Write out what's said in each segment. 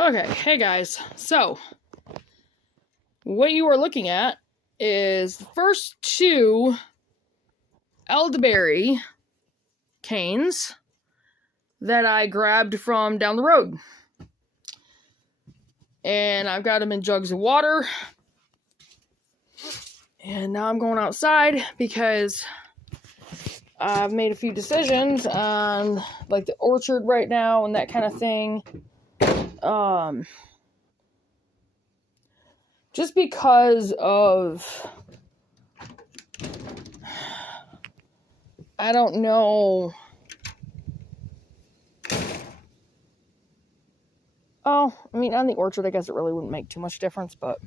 Okay, hey guys. So, what you are looking at is the first two elderberry canes that I grabbed from down the road. And I've got them in jugs of water. And now I'm going outside because I've made a few decisions on like the orchard right now and that kind of thing. Just because of, I don't know. Oh, I mean, on the orchard, I guess it really wouldn't make too much difference, but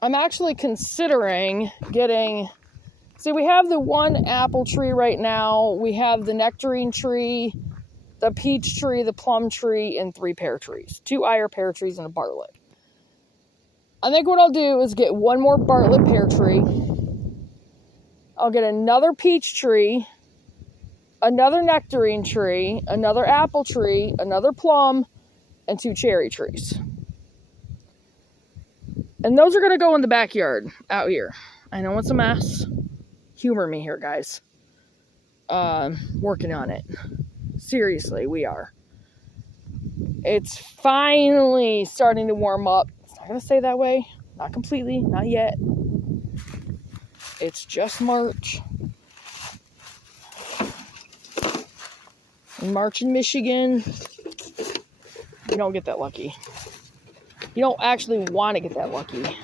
I'm actually considering getting, see, we have the one apple tree right now, we have the nectarine tree, the peach tree, the plum tree, and 3 pear trees. 2 Ire pear trees and a Bartlett. I think what I'll do is get one more Bartlett pear tree. I'll get another peach tree, another nectarine tree, another apple tree, another plum, and 2 cherry trees. And those are going to go in the backyard out here. I know it's a mess. Humor me here, guys. Working on it. Seriously, we are. It's finally starting to warm up. It's not going to stay that way. Not completely. Not yet. It's just March. In March in Michigan, you don't get that lucky. You don't actually want to get that lucky.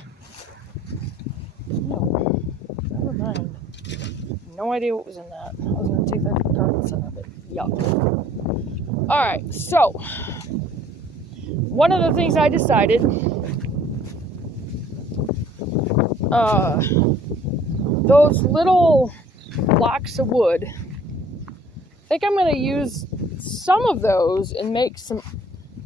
No, never mind. No idea what was in that. I was going to take that to the garden center, but yuck. Alright, so, one of the things I decided, those little blocks of wood, I think I'm going to use some of those and make some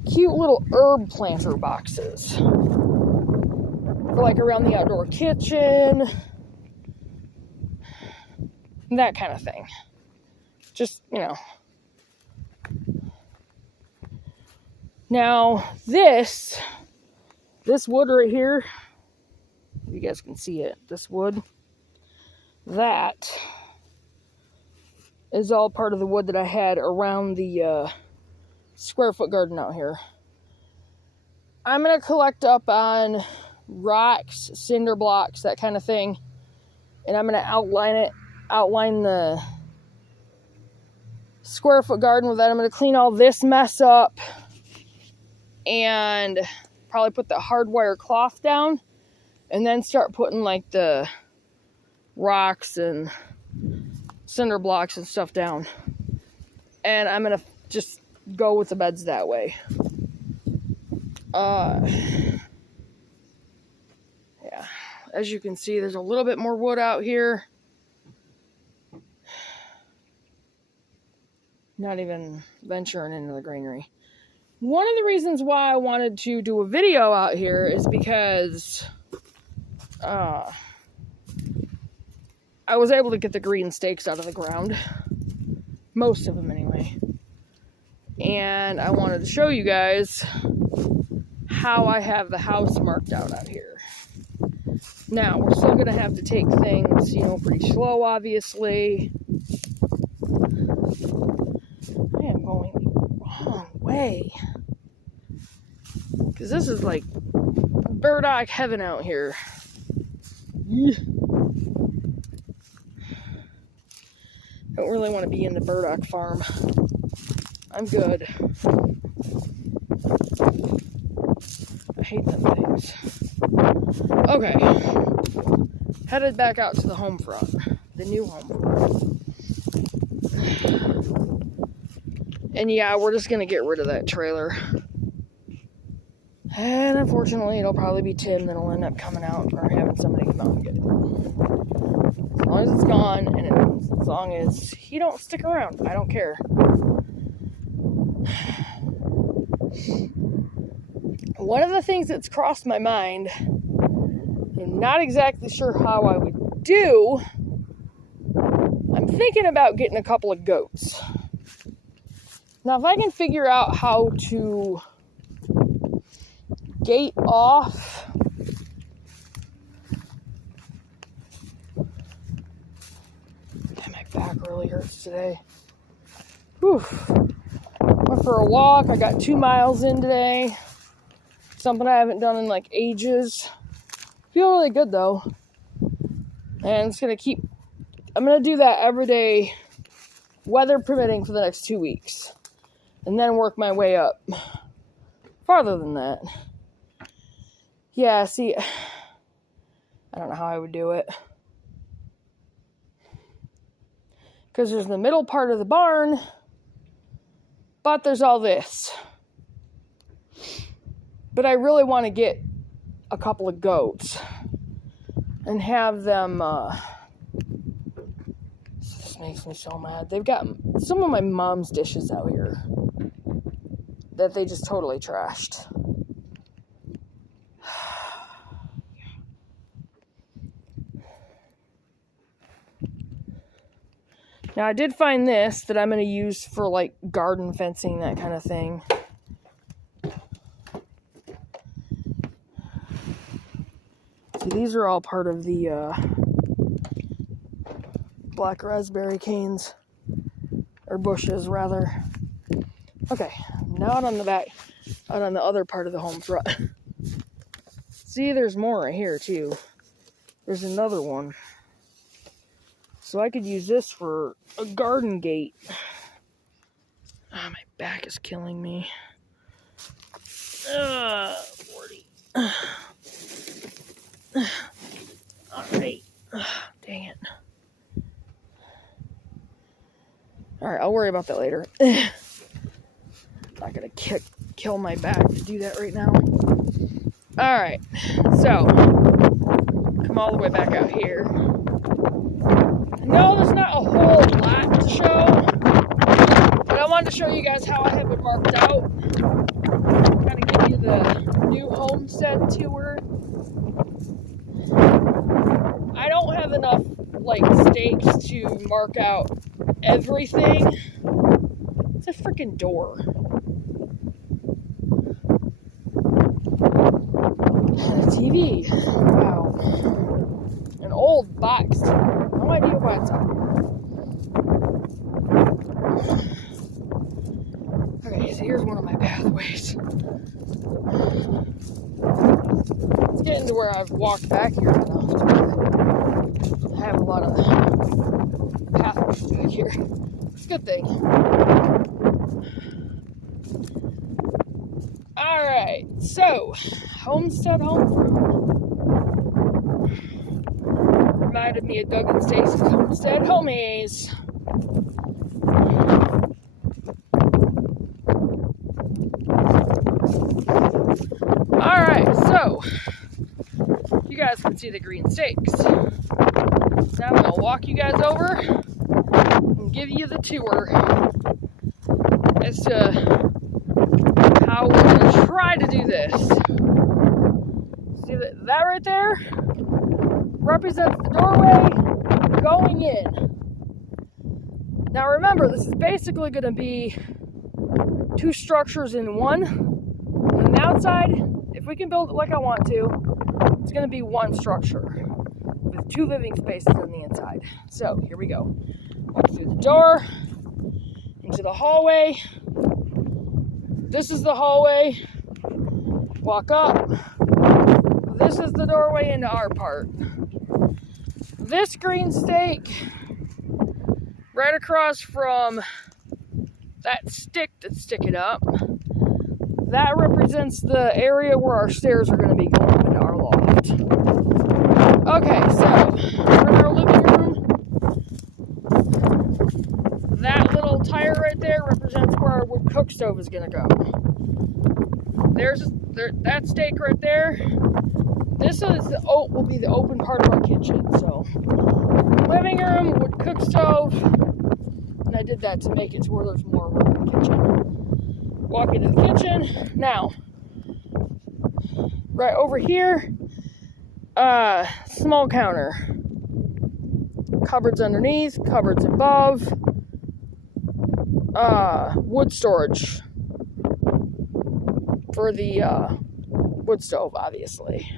cute little herb planter boxes for like around the outdoor kitchen, that kind of thing. Just, you know. Now, this wood right here, you guys can see it, this wood, that is all part of the wood that I had around the square foot garden out here. I'm going to collect up on rocks, cinder blocks, that kind of thing. And I'm going to outline the square foot garden with that. I'm going to clean all this mess up and probably put the hardwire cloth down and then start putting like the rocks and cinder blocks and stuff down. And I'm going to just go with the beds that way. Yeah, as you can see, there's a little bit more wood out here. Not even venturing into the greenery. One of the reasons why I wanted to do a video out here is because I was able to get the green stakes out of the ground. Most of them anyway. And I wanted to show you guys how I have the house marked out here. Now, we're still going to have to take things, pretty slow, obviously. I am going the wrong way. Because this is like burdock heaven out here. Don't really want to be in the burdock farm. I'm good. I hate them things. Okay. Headed back out to the home front. The new home front. And yeah, we're just going to get rid of that trailer. And unfortunately, it'll probably be Tim that'll end up coming out or having somebody come out and get it. As long as it's gone, and as long as he don't stick around, I don't care. One of the things that's crossed my mind, I'm not exactly sure how I would do, I'm thinking about getting a couple of goats. Now, if I can figure out how to gate off my back really hurts today. Whew. Went for a walk. I got 2 miles in today. Something I haven't done in like ages. Feel really good though. And I'm gonna do that every day, weather permitting, for the next 2 weeks. And then work my way up. Farther than that. Yeah, see, I don't know how I would do it. Because there's the middle part of the barn, but there's all this. But I really want to get a couple of goats and have them, this makes me so mad. They've got some of my mom's dishes out here that they just totally trashed. Now, I did find this that I'm going to use for, like, garden fencing, that kind of thing. See, these are all part of the black raspberry canes, or bushes, rather. Okay, now out on the other part of the home front. See, there's more right here, too. There's another one. So I could use this for a garden gate. Ah, my back is killing me. 40. Alright. Dang it. Alright, I'll worry about that later. I'm not gonna kill my back to do that right now. Alright, so come all the way back out here. No, there's not a whole lot to show, but I wanted to show you guys how I have it marked out. Kind of give you the new homestead tour. I don't have enough, like, stakes to mark out everything. It's a freaking door. And a TV. Wow. An old box. No idea why it's up. Okay, so here's one of my pathways. It's getting to where I've walked back here enough to have a lot of pathways back here. It's a good thing. Alright, so homestead home fruit. Reminded me of Doug and Stacy's homestead homies. Alright, so you guys can see the green stakes. So I'm going to walk you guys over and give you the tour as to how we're going to try to do this. See that right there? Represents the doorway going in. Now remember, this is basically going to be 2 structures in one. On the outside, if we can build it like I want to, it's going to be 1 structure with 2 living spaces on the inside. So here we go. Walk through the door, into the hallway. This is the hallway. Walk up. This is the doorway into our part. This green stake, right across from that stick that's sticking up, that represents the area where our stairs are going to be going up into our loft. Okay, so we're in our living room. That little tire right there represents where our wood cook stove is going to go. There's that stake right there. This will be the open part of our kitchen. So, living room, wood cook stove, and I did that to make it to where there's more room in the kitchen. Walk into the kitchen. Now, right over here, small counter. Cupboards underneath, cupboards above. wood storage for the wood stove, obviously.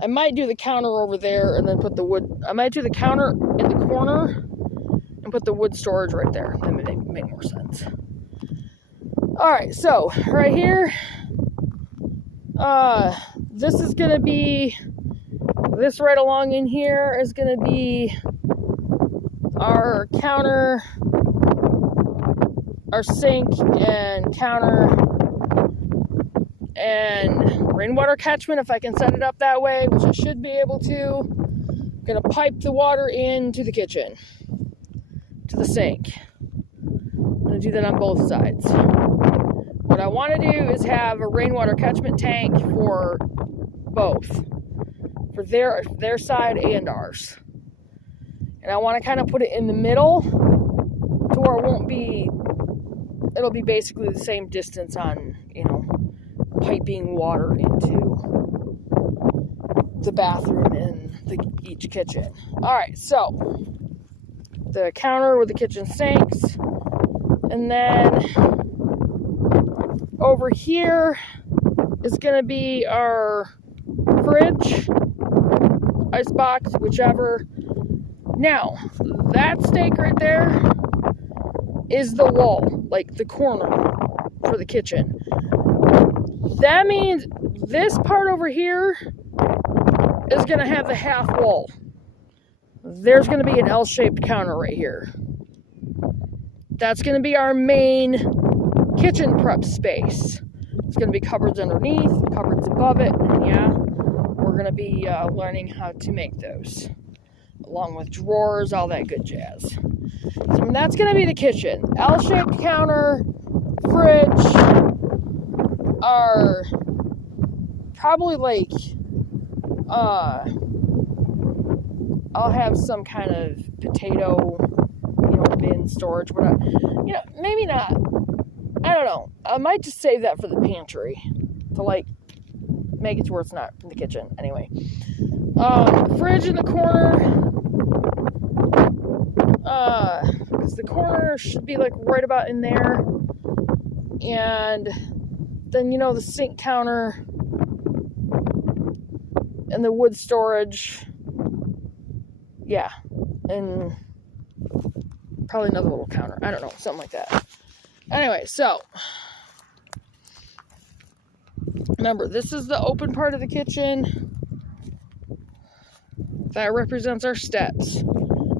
I might do the counter over there and then put the wood. I might do the counter in the corner and put the wood storage right there. That would make more sense. Alright, so right here, this is going to be, this right along in here is going to be our counter, our sink and counter, and rainwater catchment if I can set it up that way, which I should be able to. I'm going to pipe the water into the kitchen, to the sink. I'm going to do that on both sides. What I want to do is have a rainwater catchment tank for both, for their side and ours. And I want to kind of put it in the middle to where it won't be, it'll be basically the same distance on, piping water into the bathroom and each kitchen. Alright, so the counter with the kitchen sinks, and then over here is going to be our fridge, icebox, whichever. Now, that stake right there is the wall, like the corner for the kitchen. That means this part over here is going to have the half wall. There's going to be an L-shaped counter right here. That's going to be our main kitchen prep space. It's going to be cupboards underneath, cupboards above it, and yeah, we're going to be learning how to make those, along with drawers, all that good jazz. So that's going to be the kitchen. L-shaped counter, fridge, are probably like, I'll have some kind of potato, bin storage, whatever. Maybe not. I don't know. I might just save that for the pantry to make it to where it's not in the kitchen. Anyway, fridge in the corner. Because the corner should be right about in there, and then the sink counter and the wood storage. Yeah, and probably another little counter. I don't know, something like that. Anyway, so remember, this is the open part of the kitchen. That represents our steps.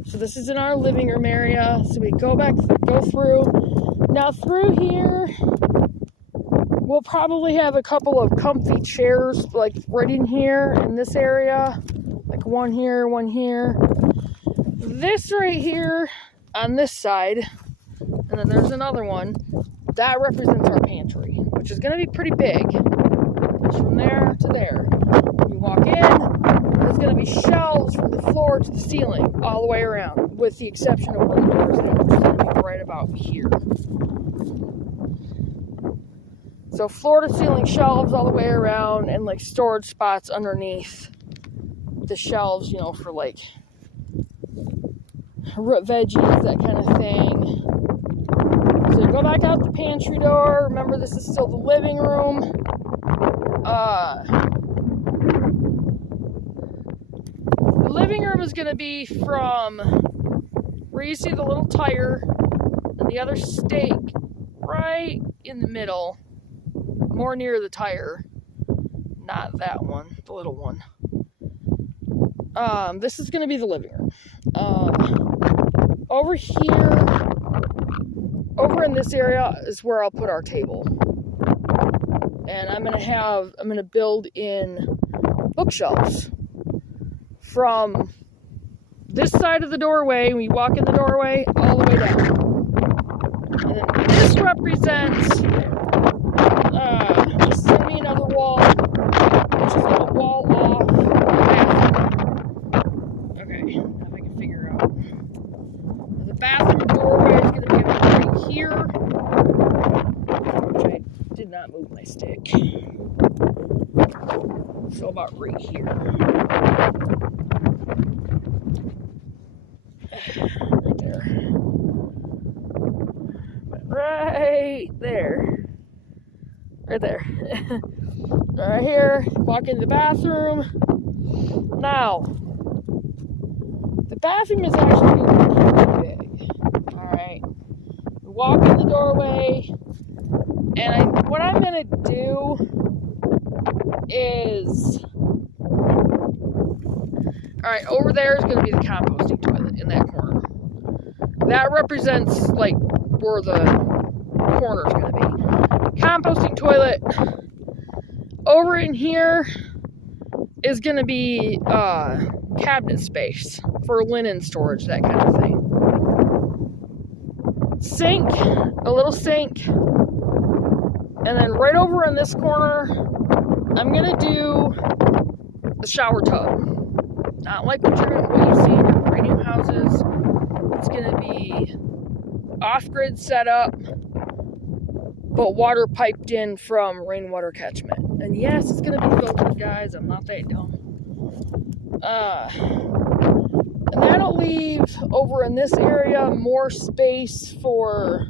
So this is in our living room area. So we go through. Now through here, we'll probably have a couple of comfy chairs, right in here in this area. One here, one here. This right here on this side, and then there's another one, that represents our pantry, which is going to be pretty big. It's from there to there. When you walk in, there's going to be shelves from the floor to the ceiling, all the way around, with the exception of where the doors go, which is going to be right about here. So floor to ceiling shelves all the way around, and storage spots underneath the shelves, for root veggies, that kind of thing. So you go back out the pantry door. Remember, this is still the living room. The living room is going to be from where you see the little tire and the other stake right in the middle, more near the tire, not that one, the little one. This is going to be the living room. Over here, over in this area is where I'll put our table. And I'm going to build in bookshelves from this side of the doorway, when you walk in the doorway, all the way down. And then this represents, this is going to be another wall, which is going to wall off the bathroom. Okay, now if I can figure out. The bathroom doorway is going to be right here, which I did not move my stick. So about right here. right there. Right here, walk into the bathroom. Now, the bathroom is actually pretty big. All right, we walk in the doorway, and what I'm gonna do is, all right, over there is gonna be the composting toilet in that corner. That represents like where the corner is gonna be. Composting toilet. Over in here is going to be cabinet space for linen storage, that kind of thing. Sink, a little sink. And then right over in this corner, I'm going to do a shower tub. Not like what you see in brand new houses. It's going to be off-grid setup, but water piped in from rainwater catchment. And yes, it's going to be filtered, guys. I'm not that dumb. And that'll leave over in this area more space for,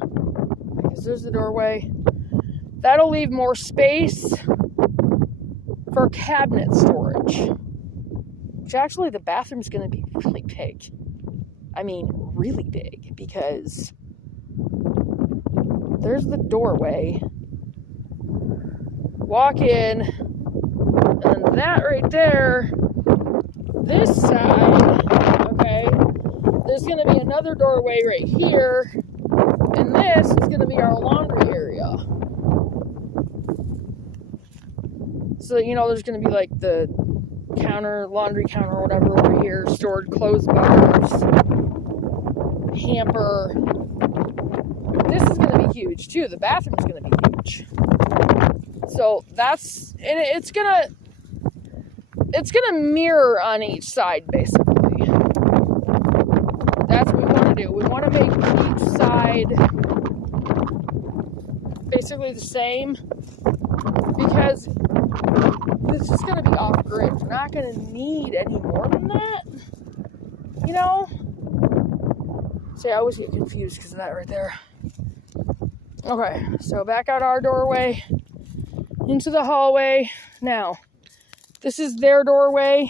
because there's the doorway. That'll leave more space for cabinet storage. Which actually the bathroom's going to be really big. I mean, really big, because there's the doorway. Walk in, and that right there, this side, okay, there's going to be another doorway right here, and this is going to be our laundry area. So, you know, there's going to be like the counter, laundry counter or whatever over here, stored clothes bars, hamper. This is going to be huge too. The bathroom's going to be huge. So that's, and it's gonna mirror on each side, basically. That's what we want to do. We want to make each side basically the same, because this is going to be off grid. We're not going to need any more than that, you know. See, I always get confused because of that right there. Okay, so back out our doorway into the hallway. Now, this is their doorway.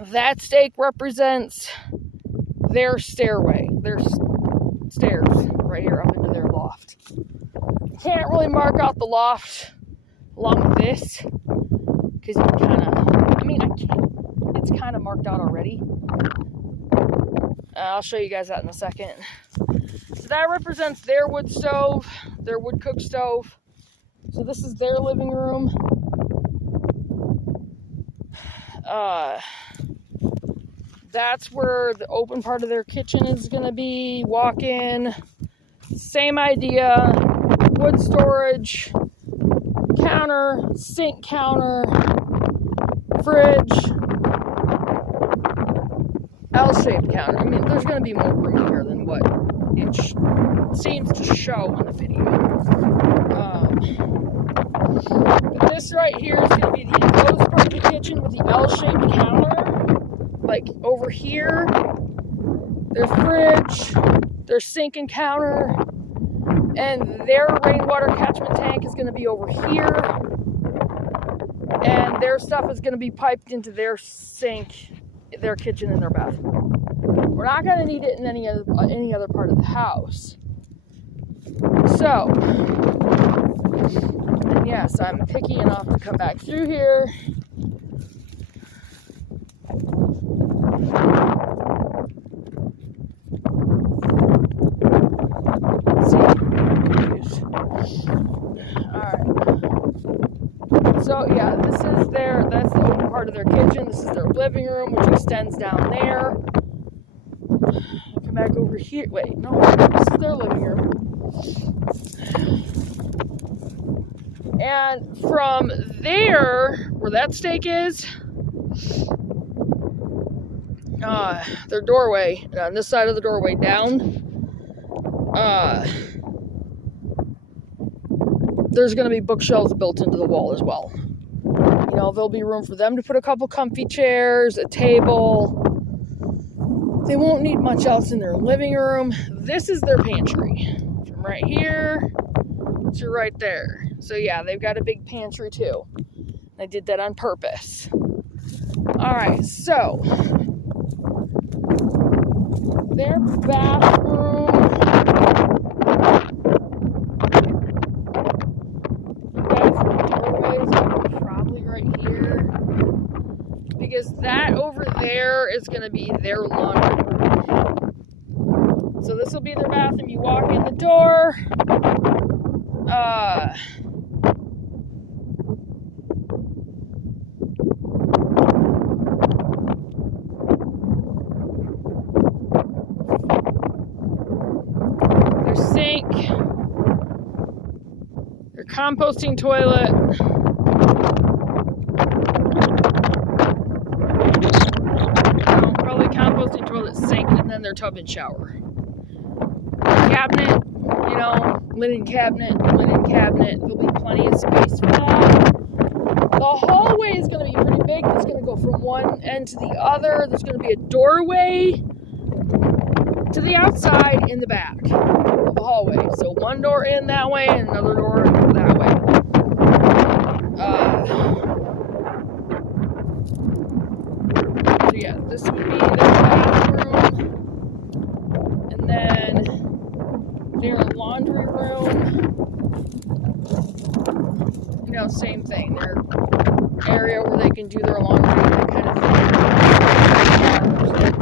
That stake represents their stairway, their stairs right here up into their loft. Can't really mark out the loft along with this because you kind of, I mean, I can't. It's kind of marked out already. I'll show you guys that in a second. So that represents their wood stove, their wood cook stove. So this is their living room. That's where the open part of their kitchen is going to be. Walk in. Same idea. Wood storage, counter, sink counter, fridge, L-shaped counter. I mean, there's going to be more room here than what it seems to show in the video. But this right here is going to be the enclosed part of the kitchen with the L-shaped counter. Like over here, their fridge, their sink and counter, and their rainwater catchment tank is going to be over here. And their stuff is going to be piped into their sink, their kitchen, and their bathroom. We're not going to need it in any other part of the house. So, and yes, I'm picky enough to come back through here. Let's see. Alright. So yeah, this is that's the open part of their kitchen. This is their living room, which extends down there. Come back over here. Wait, no, this is their living room. And from there, where that stake is, their doorway, and on this side of the doorway down, there's going to be bookshelves built into the wall as well. You know, there'll be room for them to put a couple comfy chairs, a table. They won't need much else in their living room. This is their pantry. From right here furniture right there. So yeah, they've got a big pantry too. I did that on purpose. All right, so their bathroom. Doorway is probably right here, because that over there is going to be their laundry room. So this will be their bathroom. You walk in the door. Their sink, their composting toilet, probably composting toilet, sink, and then their tub and shower. Cabinet, you know, linen cabinet. There'll be plenty of space for that. The hallway is going to be pretty big. It's going to go from one end to the other. There's going to be a doorway to the outside in the back of the hallway. So one door in that way and another door that way. So yeah, this would be their bathroom. And then their laundry room. You know, same thing. Their area where they can do their laundry, that kind of thing.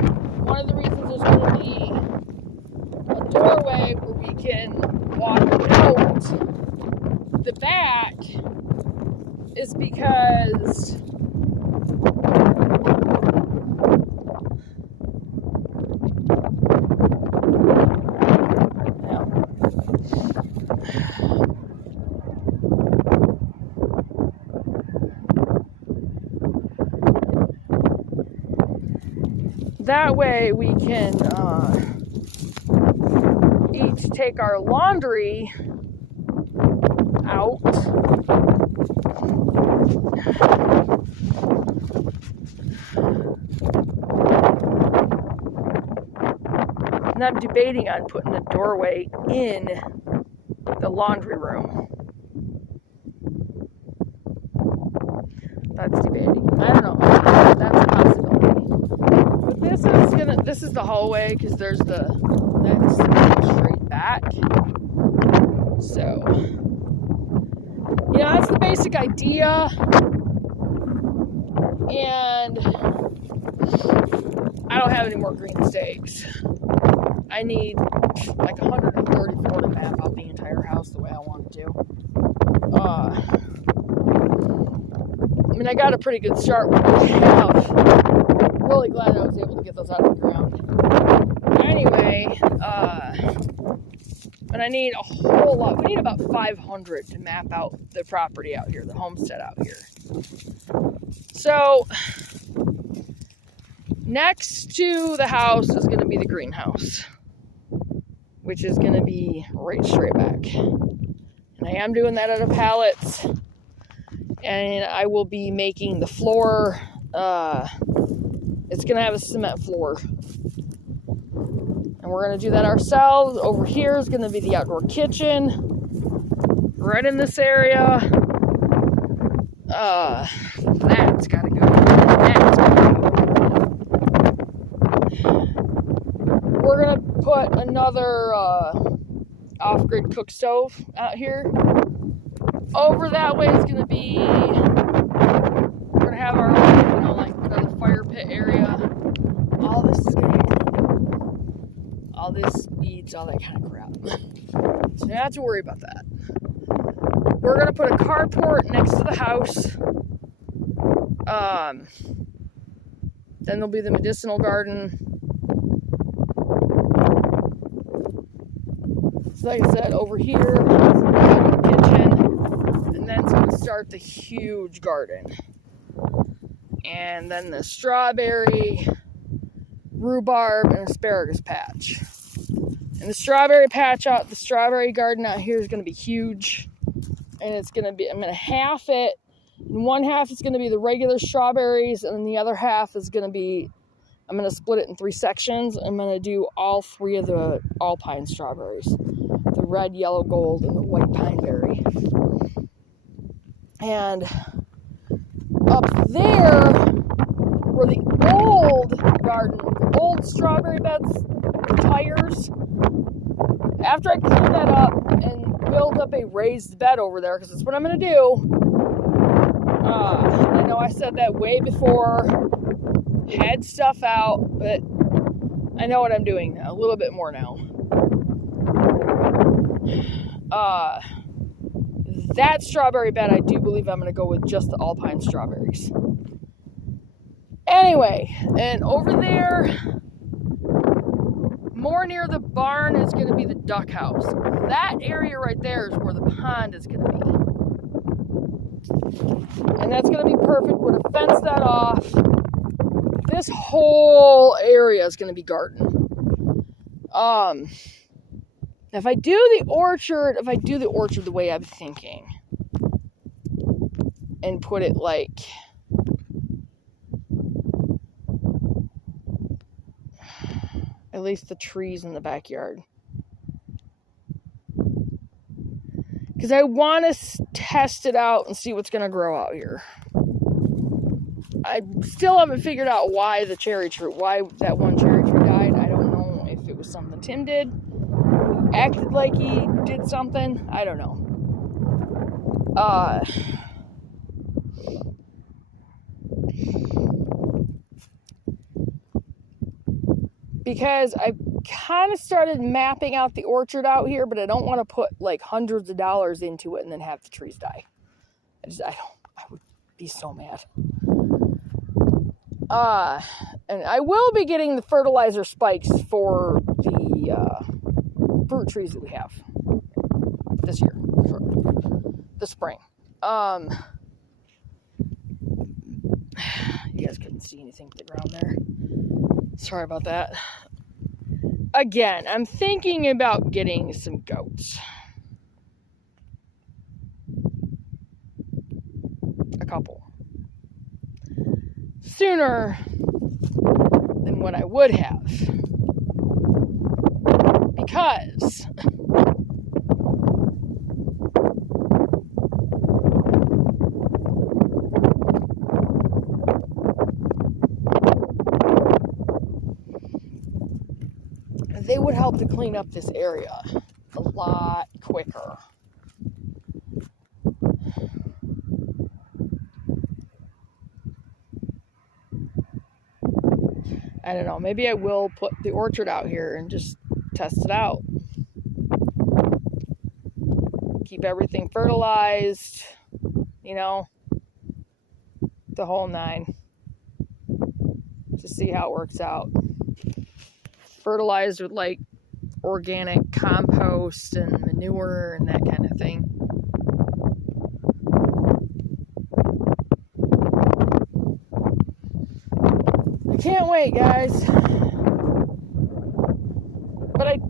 One of the reasons there's going to be a doorway where we can walk out the back is because that way we can each take our laundry out. And I'm debating on putting the doorway in the laundry room. That's debating. I don't know. That's a possibility. But this is the hallway, because that's straight back. So, yeah, that's the basic idea. And I don't have any more green stakes. I need like 134 to map out the entire house the way I want it to. I mean, I got a pretty good start with what I have. Really glad I was able to get those out of the ground. Anyway, but I need a whole lot. We need about 500 to map out the property out here, the homestead out here. So, next to the house is going to be the greenhouse, which is going to be right straight back. And I am doing that out of pallets. And I will be making the floor, it's going to have a cement floor. And we're going to do that ourselves. Over here is going to be the outdoor kitchen. Right in this area. That's got to go. That's got to go. We're going to put another off-grid cook stove out here. Over that way is going to be, we're going to have our own, like another fire pit area. All this is going to get cleaned up. All this weeds, all that kind of crap. So you don't have to worry about that. We're going to put a carport next to the house. Then there'll be the medicinal garden. So like I said, over here is the kitchen. And then it's going to start the huge garden. And then the strawberry, rhubarb, and asparagus patch. And the strawberry patch out, the strawberry garden out here is going to be huge. And it's going to be, I'm going to half it. And one half is going to be the regular strawberries. And then the other half is going to be, I'm going to split it in 3 sections. I'm going to do all 3 of the alpine strawberries. The red, yellow, gold, and the white pineberry. And up there were the old garden, the old strawberry beds, the tires. After I clean that up and build up a raised bed over there, because that's what I'm going to do. I know I said that way before, had stuff out, but I know what I'm doing now, a little bit more now. That strawberry bed, I do believe I'm going to go with just the alpine strawberries. Anyway, and over there, more near the barn, is going to be the duck house. That area right there is where the pond is going to be. And that's going to be perfect. We're going to fence that off. This whole area is going to be garden. If I do the orchard the way I'm thinking, and put it like, at least the trees in the backyard. Because I want to test it out and see what's going to grow out here. I still haven't figured out why that one cherry tree died. I don't know if it was something Tim did. He acted like he did something. I don't know. Because I kind of started mapping out the orchard out here, but I don't want to put like hundreds of dollars into it and then have the trees die. I would be so mad. And I will be getting the fertilizer spikes for the fruit trees that we have this year, sure. This spring. You guys couldn't see anything with the ground there. Sorry about that. Again, I'm thinking about getting some goats. A couple. Sooner than what I would have. Because they would help to clean up this area a lot quicker. I don't know, maybe I will put the orchard out here and just test it out. Keep everything fertilized, the whole nine. Just see how it works out. Fertilized with like organic compost and manure and that kind of thing. I can't wait, guys. But I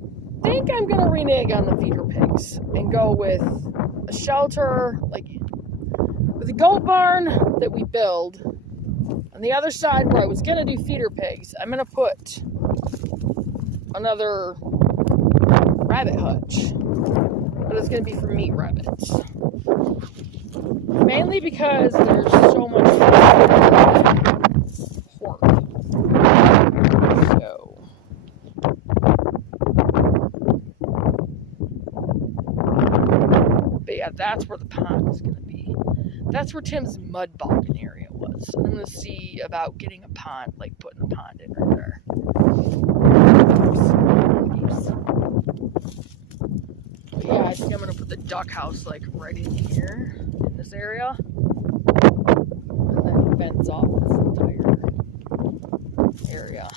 think I'm gonna renege on the feeder pigs and go with a shelter, like with a goat barn that we build. On the other side where I was gonna do feeder pigs, I'm gonna put another rabbit hutch, but it's going to be for meat rabbits, mainly because there's so much pork. So but yeah, that's where the pond is going to be. That's where Tim's mud bogging area was. I'm going to see about getting a pond, like putting a pond in right there. Yeah, I think I'm gonna put the duck house like right in here, in this area, and then fence off this entire area.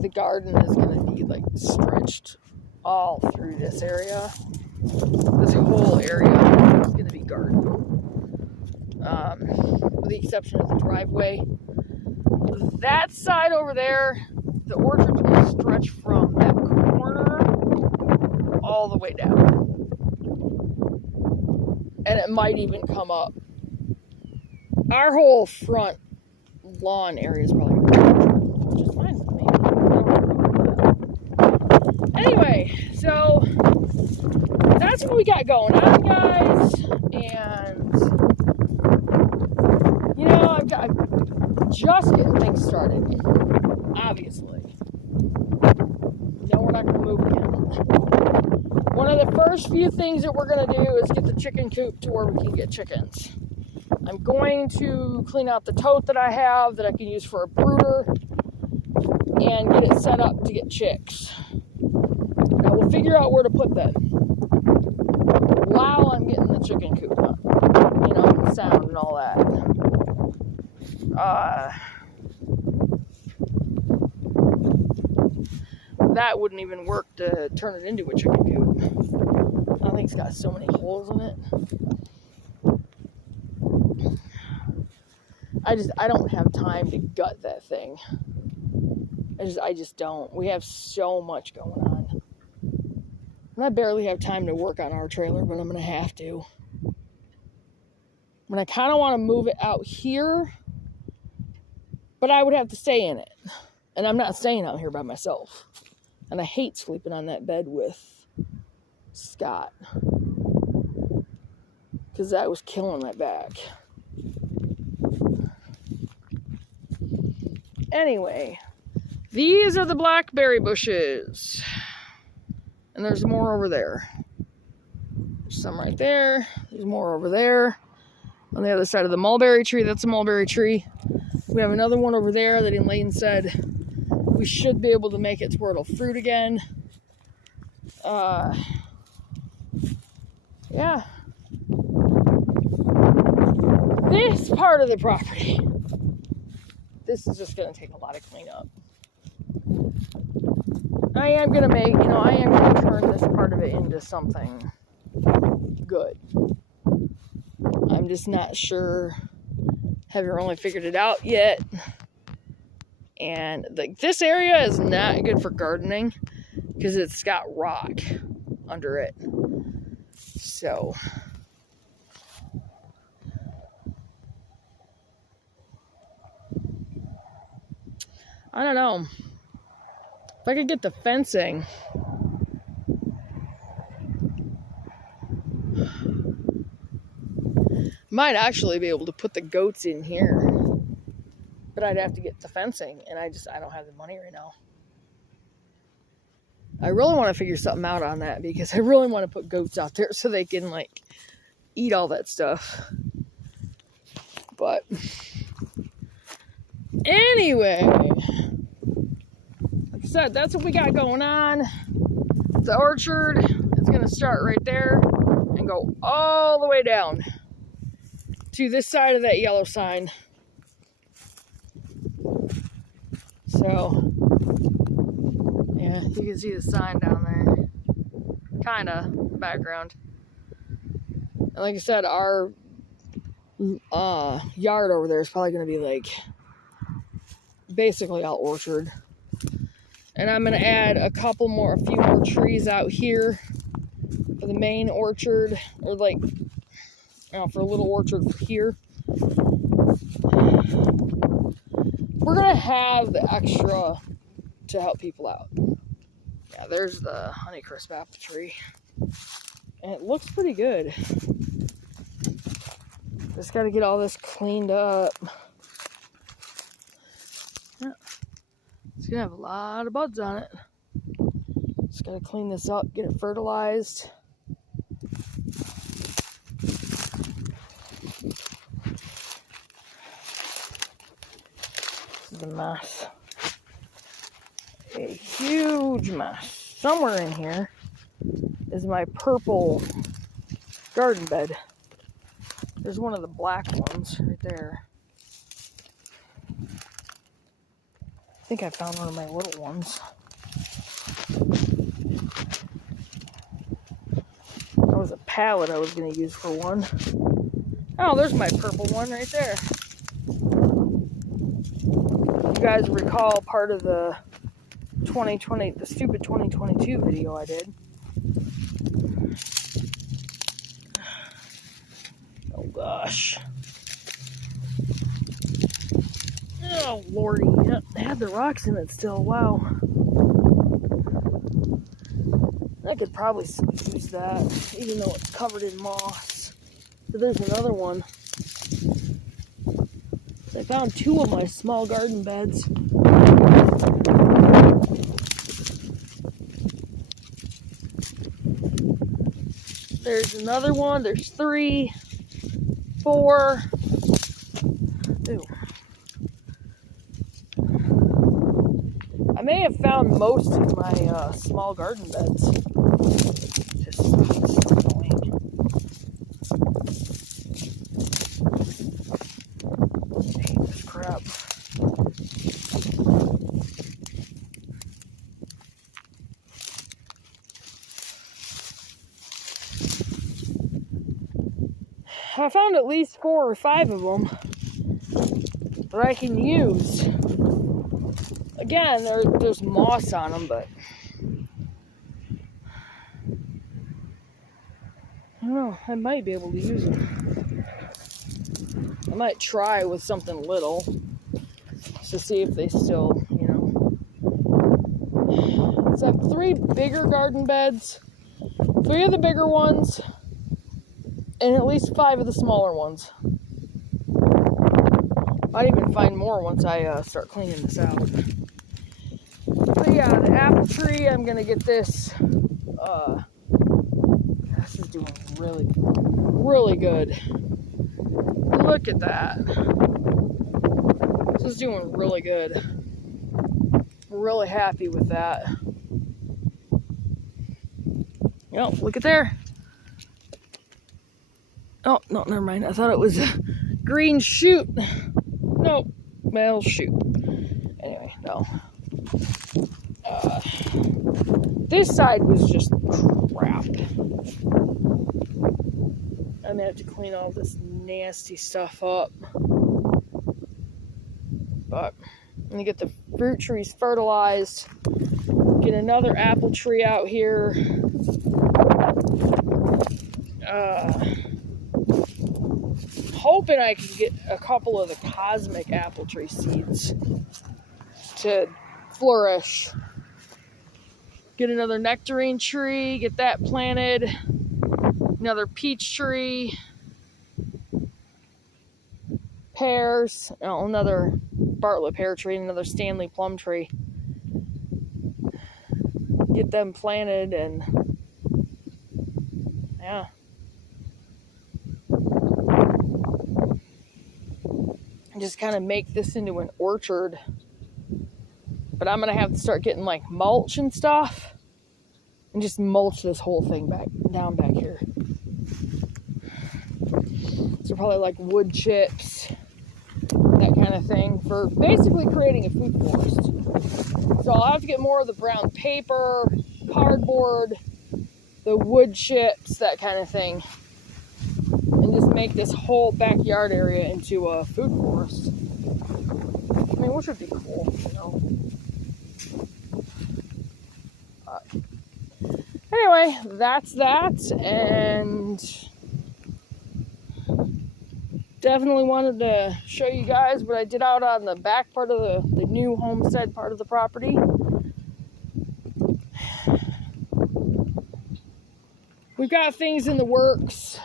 The garden is gonna be like stretched all through this area. This whole area is gonna be garden, with the exception of the driveway. That side over there, the orchard's going to stretch from that corner all the way down. And it might even come up. Our whole front lawn area is probably going to be orchard, which is fine with me. I don't have a problem with that. that's what we got going on, guys. And, you know, I'm just getting things started, obviously. No, we're not going to move again. One of the first few things that we're going to do is get the chicken coop to where we can get chickens. I'm going to clean out the tote that I have that I can use for a brooder and get it set up to get chicks. Now we'll figure out where to put them while I'm getting the chicken coop up. You know, sound and all that. That wouldn't even work to turn it into a chicken coop. I think it's got so many holes in it. I don't have time to gut that thing. I just don't. We have so much going on. And I barely have time to work on our trailer, but I'm going to have to. And I kind of want to move it out here, but I would have to stay in it. And I'm not staying out here by myself. And I hate sleeping on that bed with Scott, because that was killing my back. Anyway, these are the blackberry bushes. And there's more over there. There's some right there. There's more over there. On the other side of the mulberry tree, that's a mulberry tree. We have another one over there that Elaine said we should be able to make it to where it'll fruit again. Yeah. This part of the property, this is just going to take a lot of cleanup. I am going to turn this part of it into something good. I'm just not sure. Haven't really figured it out yet. And this area is not good for gardening because it's got rock under it. So I don't know. If I could get the fencing, might actually be able to put the goats in here. But I'd have to get the fencing, and I don't have the money right now. I really want to figure something out on that because I really want to put goats out there so they can eat all that stuff. But anyway, like I said, that's what we got going on. The orchard is going to start right there and go all the way down to this side of that yellow sign. So, yeah, you can see the sign down there. Kind of, background. And like I said, our yard over there is probably going to be basically all orchard. And I'm going to add a few more trees out here for the main orchard, or for a little orchard here. We're going to have the extra to help people out. Yeah, there's the Honeycrisp apple tree. And it looks pretty good. Just got to get all this cleaned up. Yeah. It's going to have a lot of buds on it. Just got to clean this up, get it fertilized. A mess. A huge mess. Somewhere in here is my purple garden bed. There's one of the black ones right there. I think I found one of my little ones. That was a pallet I was going to use for one. Oh, there's my purple one right there. You guys recall part of the stupid 2022 video I did. Oh gosh. Oh lordy, yep, it had the rocks in it still, wow. I could probably use that, even though it's covered in moss. So there's another one. I found 2 of my small garden beds. There's another one. There's 3, 4. Ew. I may have found most of my small garden beds. Just annoying. I hate this crap. I found at least 4 or 5 of them that I can use. Again, there's moss on them, but I don't know. I might be able to use them. I might try with something little to see if they still, So I have 3 bigger garden beds, 3 of the bigger ones, and at least 5 of the smaller ones. Might even find more once I start cleaning this out. But yeah, the apple tree, I'm gonna get this. This is doing really, really good. Look at that. This is doing really good. Really happy with that. Yep, look at there. Oh, no, never mind. I thought it was a green shoot. Nope, male shoot. Anyway, no. This side was just crap. I'm gonna have to clean all this nasty stuff up. But I'm gonna get the fruit trees fertilized. Get another apple tree out here. Hoping I can get a couple of the cosmic apple tree seeds to flourish. Get another nectarine tree, get that planted. Another peach tree. Pears. Oh, another Bartlett pear tree, another Stanley plum tree. Get them planted and yeah. Just kind of make this into an orchard. But I'm going to have to start getting like mulch and stuff. And just mulch this whole thing down back here. So probably like wood chips, that kind of thing, for basically creating a food forest. So I'll have to get more of the brown paper, cardboard, the wood chips, that kind of thing. And just make this whole backyard area into a food forest. I mean, which would be cool, Anyway, that's that, and definitely wanted to show you guys what I did out on the back part of the new homestead part of the property. We've got things in the works,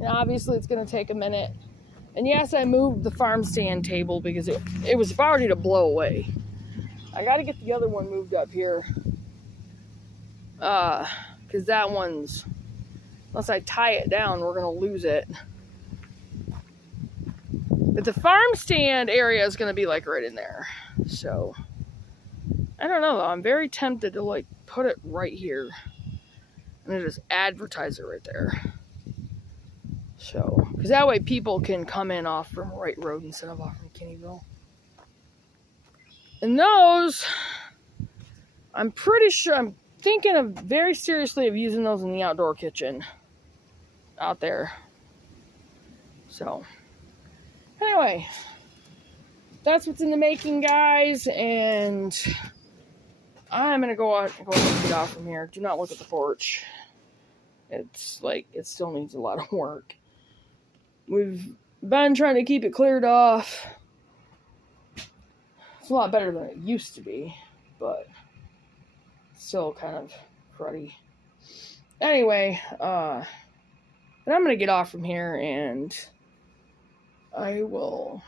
and obviously it's going to take a minute. And yes, I moved the farm stand table because it was about ready to blow away. I got to get the other one moved up here. Because that one's, unless I tie it down, we're going to lose it. But the farm stand area is going to be like right in there. So, I don't know though. I'm very tempted to like put it right here. And just advertise it right there. So, because that way people can come in off from Wright Road instead of off from Kinneyville. And those, I'm pretty sure, I'm thinking of very seriously of using those in the outdoor kitchen out there. So, anyway, that's what's in the making, guys, and I'm gonna go out and get off from here. Do not look at the porch. It's like, it still needs a lot of work. We've been trying to keep it cleared off. It's a lot better than it used to be, but still kind of cruddy. Anyway, I'm going to get off from here, and I will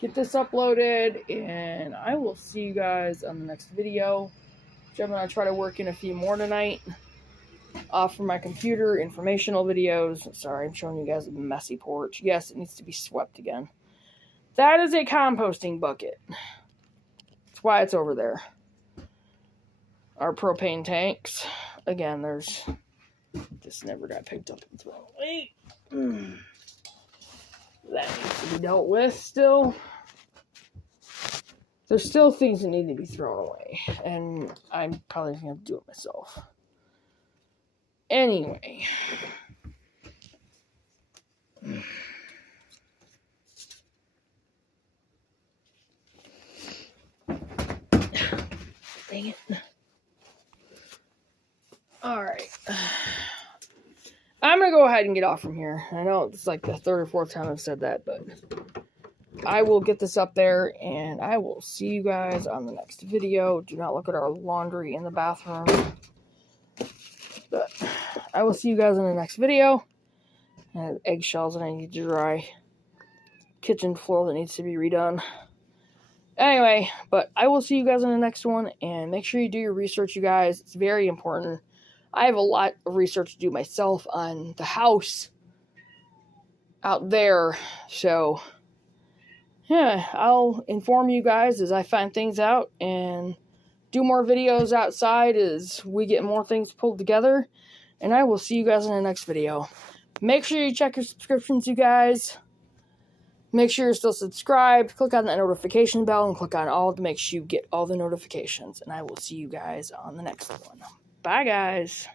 get this uploaded, and I will see you guys on the next video. I'm going to try to work in a few more tonight off from my computer, informational videos. Sorry, I'm showing you guys a messy porch. Yes, it needs to be swept again. That is a composting bucket. That's why it's over there. Our propane tanks. Again, there's... This never got picked up and thrown away. That needs to be dealt with still. There's still things that need to be thrown away. And I'm probably going to have to do it myself. Anyway. Dang it. Alright. I'm going to go ahead and get off from here. I know it's like the third or fourth time I've said that, but I will get this up there, and I will see you guys on the next video. Do not look at our laundry in the bathroom. But I will see you guys in the next video. I have eggshells that I need to dry. Kitchen floor that needs to be redone. Anyway, but I will see you guys in the next one, and make sure you do your research, you guys. It's very important. I have a lot of research to do myself on the house out there, so yeah, I'll inform you guys as I find things out and do more videos outside as we get more things pulled together, and I will see you guys in the next video. Make sure you check your subscriptions, you guys. Make sure you're still subscribed. Click on that notification bell and click on all to make sure you get all the notifications. And I will see you guys on the next one. Bye, guys.